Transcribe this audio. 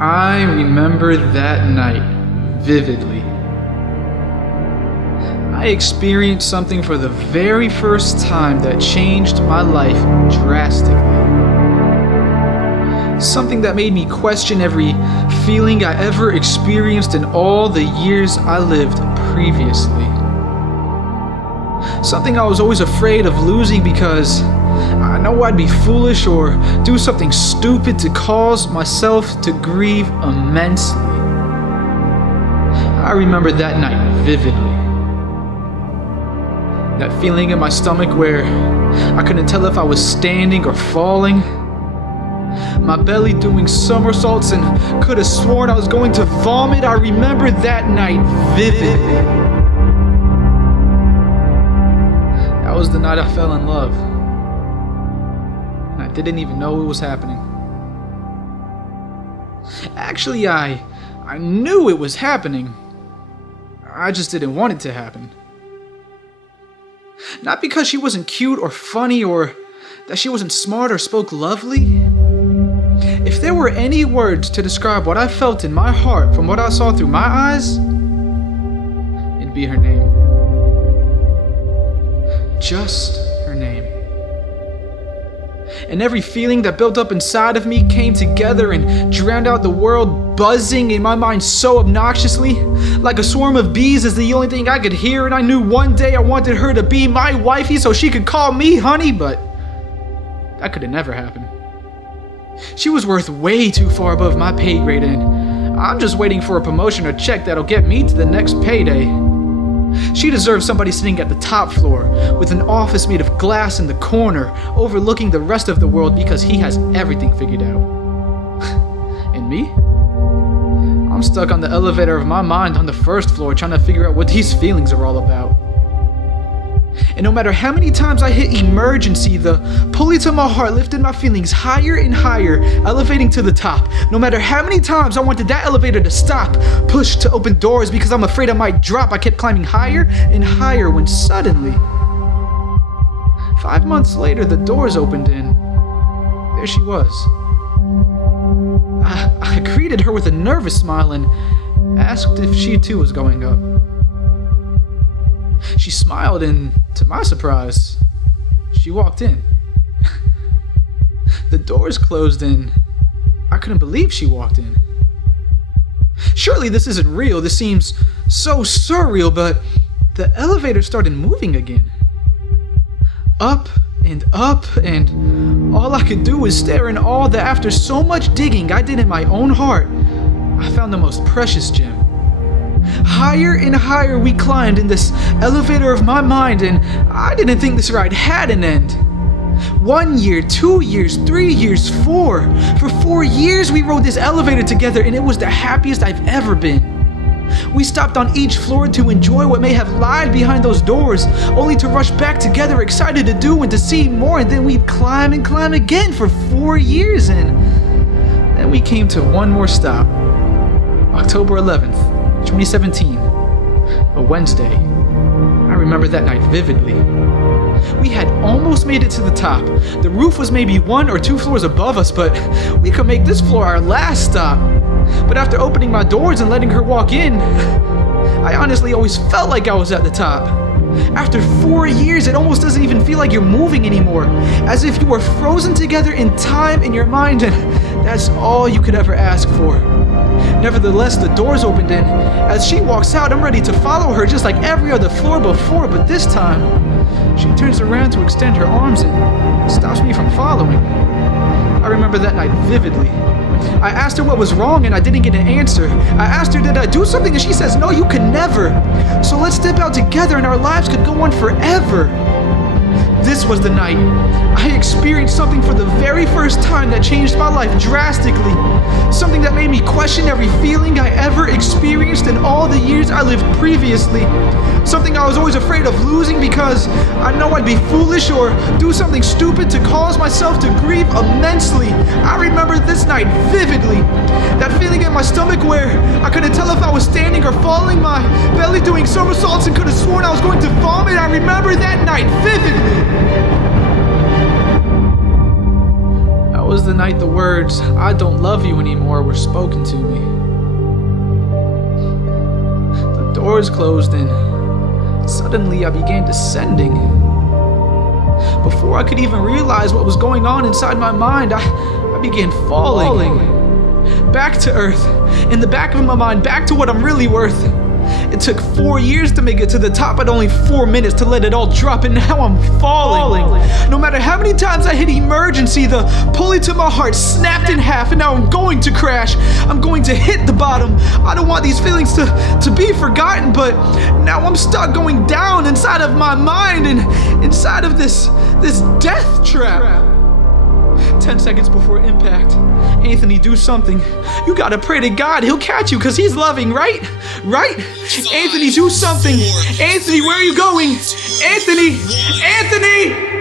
I remember that night vividly. I experienced something for the very first time that changed my life drastically. Something that made me question every feeling I ever experienced in all the years I lived previously. Something I was always afraid of losing because I know I'd be foolish or do something stupid to cause myself to grieve immensely. I remember that night vividly. That feeling in my stomach where I couldn't tell if I was standing or falling. My belly doing somersaults and could have sworn I was going to vomit. I remember that night vividly. That was the night I fell in love. And I didn't even know it was happening. Actually, I knew it was happening. I just didn't want it to happen. Not because she wasn't cute or funny or that she wasn't smart or spoke lovely. If there were any words to describe what I felt in my heart from what I saw through my eyes, it'd be her name. Just her name. And every feeling that built up inside of me came together and drowned out the world, buzzing in my mind so obnoxiously. Like a swarm of bees is the only thing I could hear, and I knew one day I wanted her to be my wifey so she could call me honey, but that could have never happened. She was worth way too far above my pay grade, and I'm just waiting for a promotion or check that'll get me to the next payday. She deserves somebody sitting at the top floor with an office made of glass in the corner, overlooking the rest of the world because he has everything figured out. And me? I'm stuck on the elevator of my mind on the first floor trying to figure out what these feelings are all about. And no matter how many times I hit emergency, the pulley to my heart lifted my feelings higher and higher, elevating to the top. No matter how many times I wanted that elevator to stop, push to open doors because I'm afraid I might drop, I kept climbing higher and higher when suddenly, 5 months later, the doors opened and there she was. I greeted her with a nervous smile and asked if she too was going up. She smiled and, to my surprise, she walked in. The doors closed and I couldn't believe she walked in. Surely this isn't real, this seems so surreal, but the elevator started moving again. Up, and all I could do was stare in awe that after so much digging I did in my own heart, I found the most precious gem. Higher and higher we climbed in this elevator of my mind, and I didn't think this ride had an end. 1 year, 2 years, 3 years, 4. For 4 years we rode this elevator together, and it was the happiest I've ever been. We stopped on each floor to enjoy what may have lied behind those doors, only to rush back together excited to do and to see more, and then we'd climb and climb again for 4 years, and then we came to one more stop. October 11th. 2017, a Wednesday. I remember that night vividly. We had almost made it to the top. The roof was maybe 1 or 2 floors above us, but we could make this floor our last stop. But after opening my doors and letting her walk in, I honestly always felt like I was at the top. After 4 years, it almost doesn't even feel like you're moving anymore, as if you were frozen together in time in your mind, and that's all you could ever ask for. Nevertheless, the doors opened, and as she walks out, I'm ready to follow her just like every other floor before, but this time, she turns around to extend her arms and stops me from following. I remember that night vividly. I asked her what was wrong and I didn't get an answer. I asked her, did I do something? And she says, no, you can never. So let's step out together and our lives could go on forever. This was the night I experienced something for the very first time that changed my life drastically. Something that made me question every feeling I ever experienced in all the years I lived previously. Something I was always afraid of losing because I know I'd be foolish or do something stupid to cause myself to grieve immensely. I remember this night vividly. That feeling in my stomach where I couldn't tell if I was standing or falling, my belly doing somersaults and could have sworn I was going to vomit. I remember that night vividly. I was the night the words, "I don't love you anymore," were spoken to me. The doors closed and suddenly I began descending. Before I could even realize what was going on inside my mind, I began falling. Back to earth, in the back of my mind, back to what I'm really worth. It took 4 years to make it to the top, but only 4 minutes to let it all drop, and now I'm falling. No matter how many times I hit emergency, the pulley to my heart snapped in half, and now I'm going to crash. I'm going to hit the bottom. I don't want these feelings to be forgotten, but now I'm stuck going down inside of my mind and inside of this death trap. 10 seconds before impact. Anthony, do something. You gotta pray to God. He'll catch you because he's loving, right? Right? Anthony, do something. Anthony, where are you going? Anthony! Anthony!